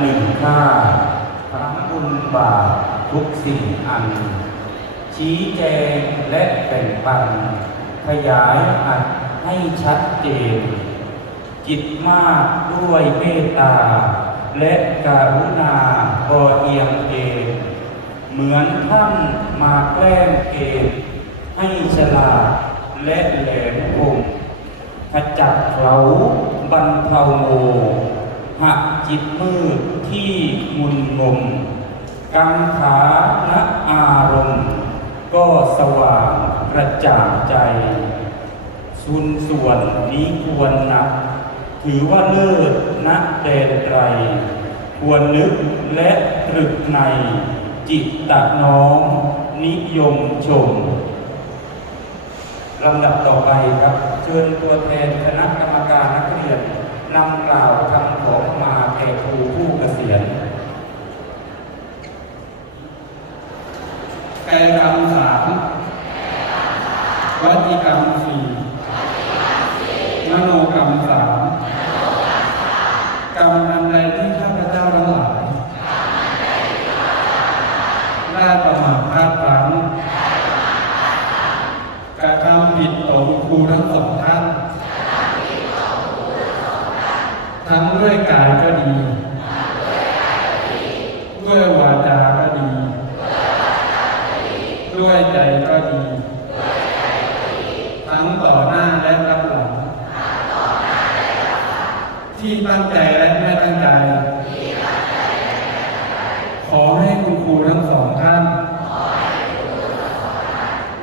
หนึ่งค่าทั้งบุญบาปทุกสิ่งอัน ชี้แจงและแบ่งปัน ขยายอัดให้ชัดเจน จิตมากด้วยเมตตา และกรุณาบอเอียงเองเหมือนท่านมาแกล้งเกณฑ์ให้ฉลาดและแหลมคมขจัดเขาบรรเทาโม หักจิตมืดที่มุนงมกังขานะอารมณ์ ก็สว่างกระจ่างใจ สุนส่วนนี้ควรนับถือว่าเลิศนักเดนไตร ควรนึกและตรึกใน จิตตะน้อง นิยมชมลำดับต่อไปครับ เชิญตัวแทนคณะกรรมการนักเรียน นำกล่าวคำขอมาแก่ครูผู้เกษียณกายกรรมสามวัจีกรรมสี่มโนกรรมสามกรรมอันใดที่ข้าพเจ้าทั้งหลายได้ประมาทพลาดพลั้งกระทำผิดต่อคุณครูทั้งสองท่าน ทั้งด้วยกายก็ดี ด้วยวาจาก็ดี ด้วยใจก็ดี ทั้งต่อหน้าและรับหลัง ที่ตั้งใจและไม่ตั้งใจ ขอให้คุณครูทั้งสองท่าน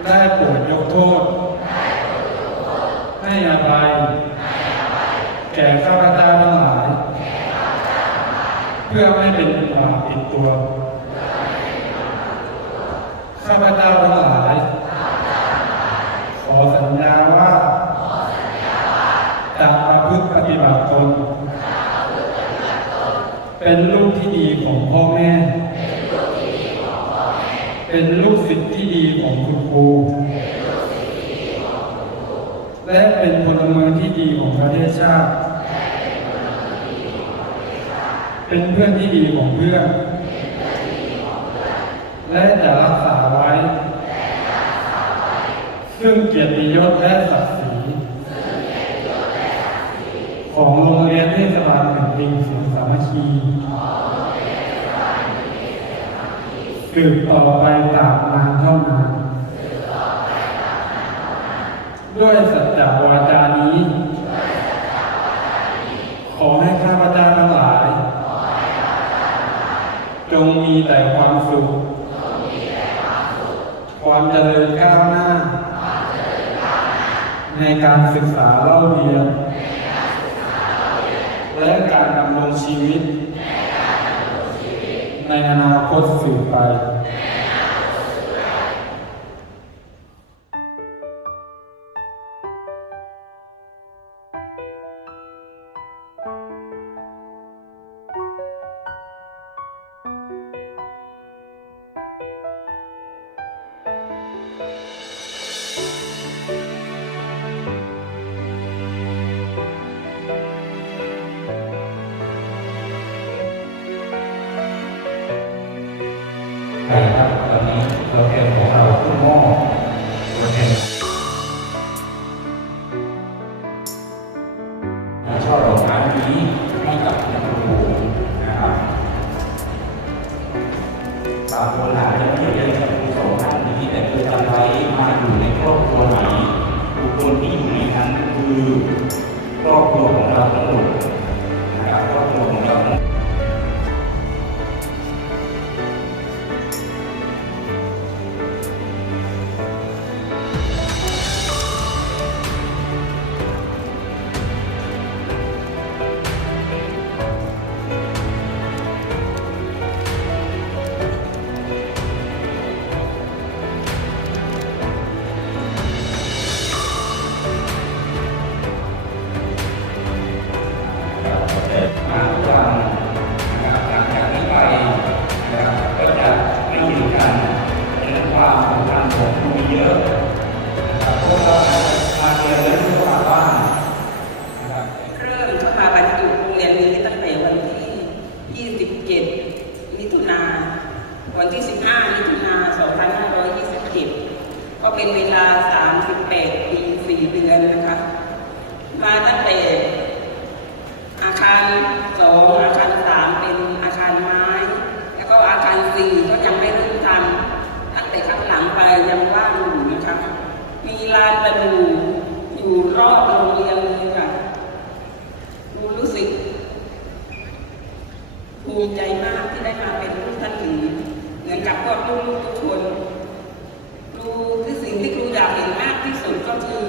ได้โปรดยกโทษ ให้อภัย แก่ข้าพเจ้าทั้งหลาย เพื่อไม่เป็นบาปติดตัว ข้าพเจ้าทั้งหลาย ขอสัญญาว่าจะประพฤติปฏิบัติตน เป็นลูกที่ดีของพ่อแม่ เป็นลูกศิษย์ที่ดีของคุณครู และเป็นพลเมืองที่ดีของประเทศชาติ เป็นเพื่อนที่ดีของเพื่อน และจะรักษาไว้ ซึ่งเกียรติยศและศักดิ์ศรีของโรงเรียนเทศบาลแผ่นดินสุนสามั คีสืบต่อไปตาบนานเท่านานด้วยสัจจวาจานี้ ขอให้ข้าพเจ้าทั้งหลาย จงมีแต่ความสุข ความเจริญก้าวหน้า ในการศึกษาเล่าเรียน และการดำรงชีวิต ในอนาคตสืบไป สาวโบราจจะไม่ได้เรียนกับครูสองท่านนี้แต่คือจำไว้มาอยู่ในครอบครัวไหนบุคคลที่อยู่ในนั้นคือครอบครัวของเราทั้งหมด คารสองอาคารสามเป็นอาคารไม้ แล้วก็อาคารสี่ก็ยังไม่เริ่มทำตั้งแต่ข้างหลังไปยังว่างอยู่นะคะมีลานประดูอยู่รอบโรงเรียนเลยค่ะรู้รู้สึกภูมิใจมากที่ได้มาเป็นลูกท่านหญิงเหมือนกับพวกลูกทุกคนครูที่สิ่งที่ครูอยากเห็นมากที่สุดก็คือ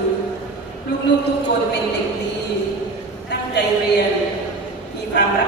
ลูกๆทุกคนเป็นเด็กดี ตั้งใจเรียน มี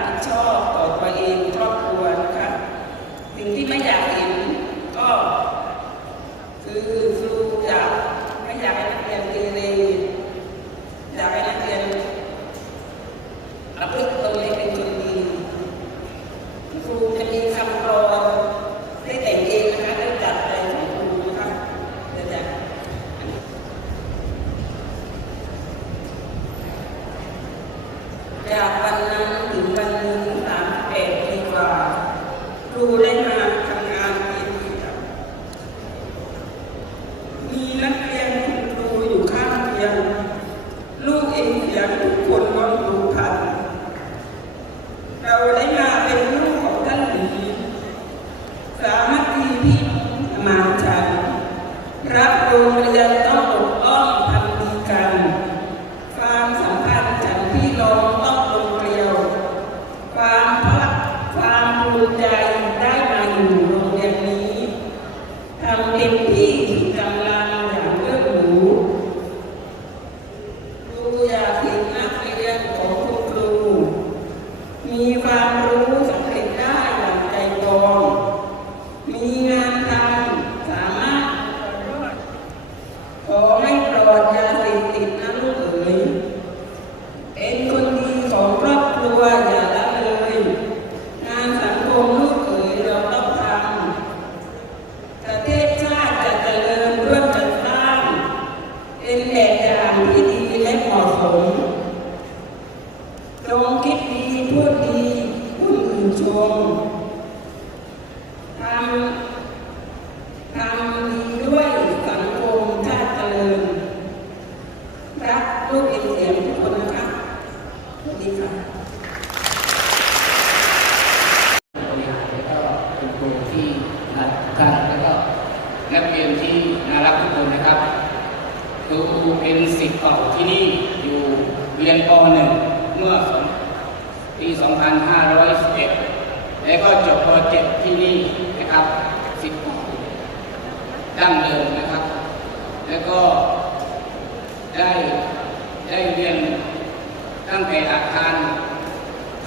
ตั้งแต่อาคาร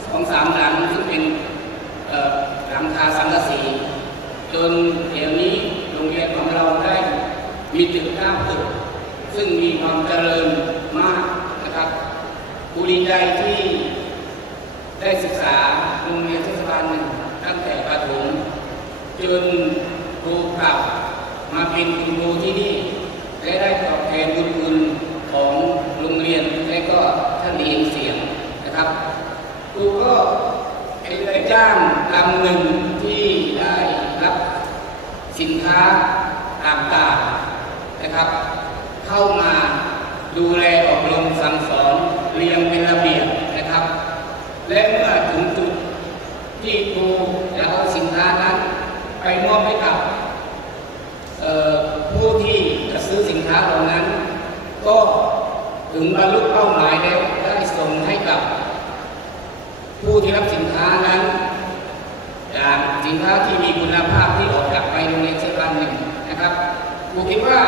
สองสามหลังซึ่งเป็นหลังคาสังกะสีจนเดี๋ยวนี้โรงเรียนของเราได้มีตึกเก้าตึก ซึ่งมีความเจริญมากนะครับภูริใจที่ได้ศึกษาโรงเรียนเทศบาลหนึ่งตั้งแต่ประถมจนครูกลับมาเป็นคุณครูที่นี่และได้ตอบแทนบุญคุณของโรงเรียนและก็ท่านเรียนเสียงนะครับ ครูก็เป็นนาย จ้างลำหนึ่งที่ได้รับสินค้าต่างๆนะครับ เข้ามาดูแลอบรมสั่งสอนเรียงเป็นระเบียบนะครับ และเมื่อถึงจุดที่ครูจะเอาสินค้านั้น ไปมอบให้กับผู้ที่จะซื้อสินค้าเหล่านั้น ก็ถึงบรรลุเป้าหมายแล้วได้ส่งให้กับ ผู้ที่รับสินค้านั้น จากสินค้าที่มีคุณภาพที่ออกจากไปโรงเรียนเชฟรันหนึ่งนะครับครูคิดว่า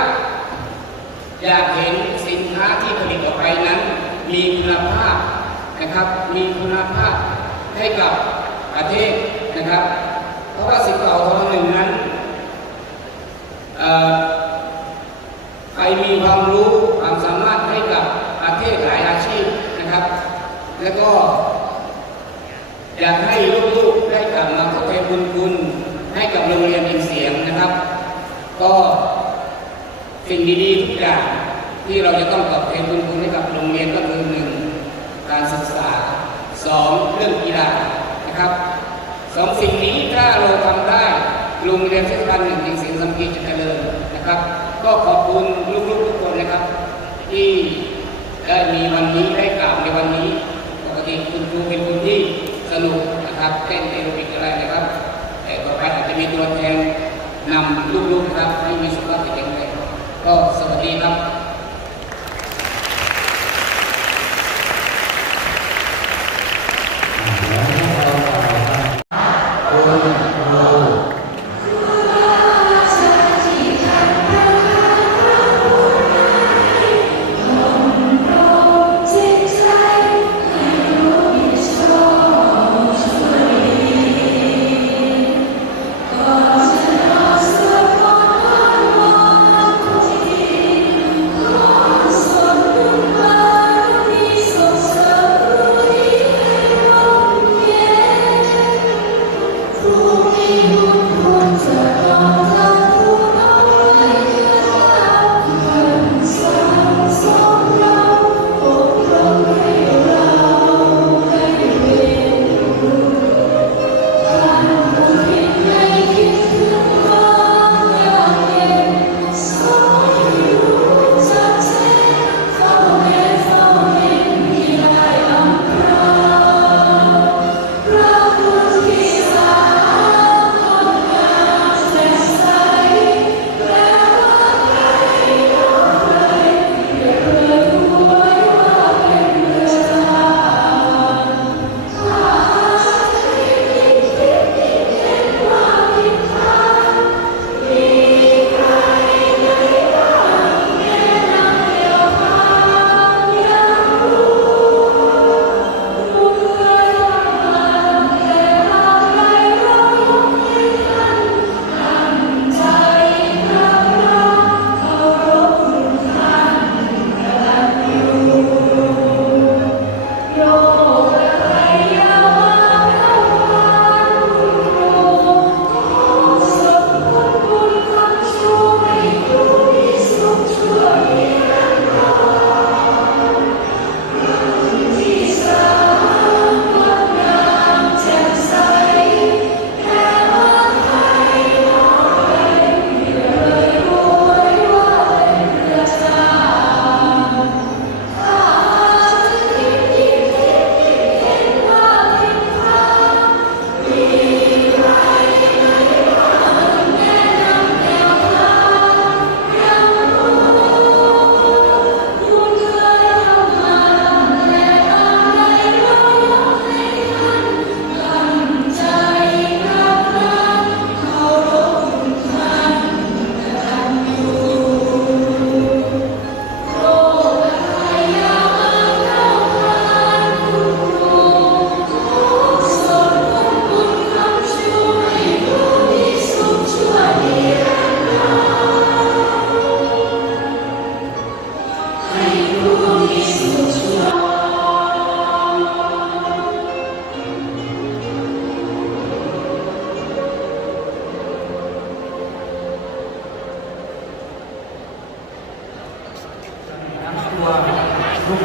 อยากเห็นสินค้าที่ผลิตออกไปนั้น มีคุณภาพนะครับ มีคุณภาพให้กับประเทศนะครับ เพราะว่าสินเก่าทองหนึ่งนั้นใครมีความรู้ความสามารถให้กับประเทศหลายอาชีพนะครับ แล้วก็ อยากให้ลูกๆได้กลับมาทดแทนบุญคุณให้กับโรงเรียนอินเสียงนะครับ ก็สิ่งดีๆทุก อย่างที่เราจะต้องตอบแทนบุญคุณให้กับโรงเรียนก็คือหนึ่งการศึกษาสองเรื่องกีฬานะครับสองสิ่งนี้ถ้าเราทำได้โรงเรียนเทศบาลหนึ่งอินเสียงสัมกีจะเจริญนะครับ ก็ขอบคุณลูกๆทุกคนนะครับ ที่ได้มีวันนี้ได้กล่าวในวันนี้ปกติคุณครูเป็นคนที่สนุกนะครับเต้นแอโรบิกอะไรนะครับ แต่ต่อไปอาจจะมีตัวแทนนำลูกๆ รงก็สวั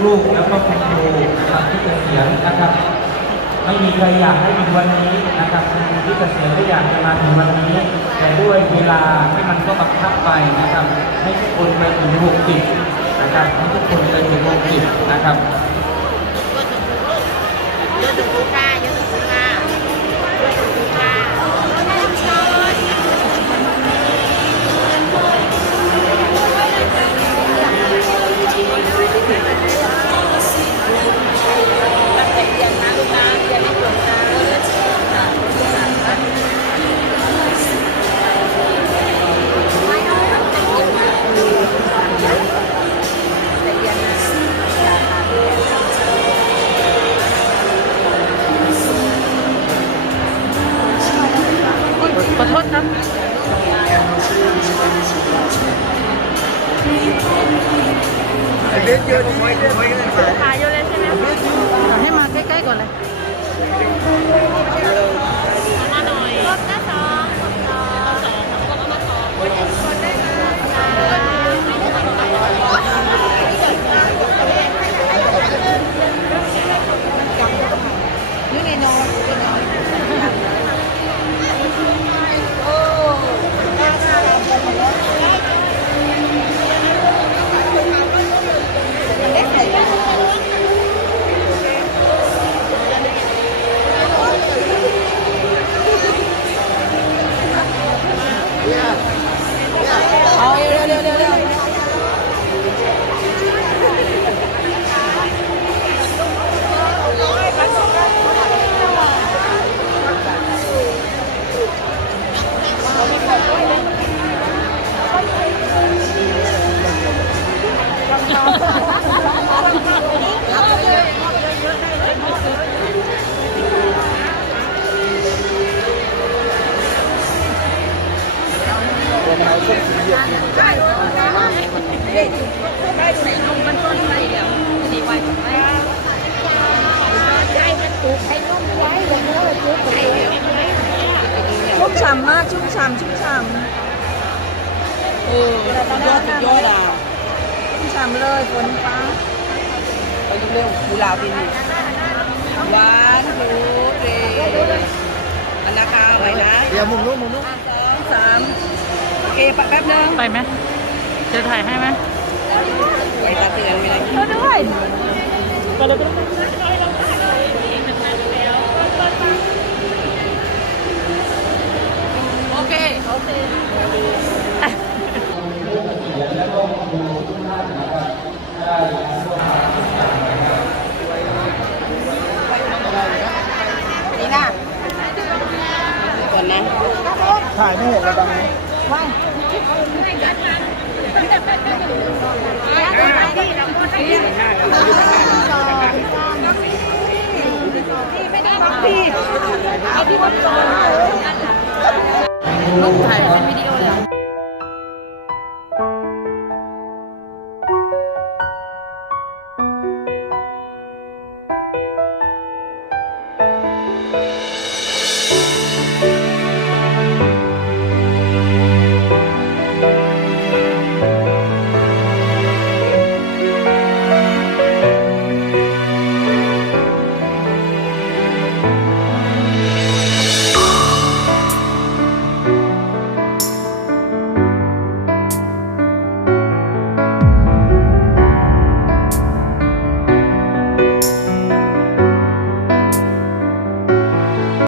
ลูกๆ แล้วก็คุณครูนะครับที่เกษียณนะครับ ไม่มีใครอยากให้มีวันนี้นะครับคุณครูที่เกษียณก็อยากจะมาถึงวันนี้ แต่ด้วยเวลาให้มันก็บังคับไปนะครับให้ทุกคนไปถึง60นะครับให้ทุกคนไปถึง60นะครับำชุ่มฉ่ำเออสุดยอดสุดยอดอะชุ่มฉ่ำเลยฝนฟ้าไปเร็วๆดูลาวทีนี้วันทูเรอันนะคะไว้นะเดี๋ยวมุมนู้นมุมนู้นสองสามโอเคแป๊บนึงไปไหมจะถ่ายให้ไหมไปตาเตือนไปเลยเออด้วยไปเลยโอ เ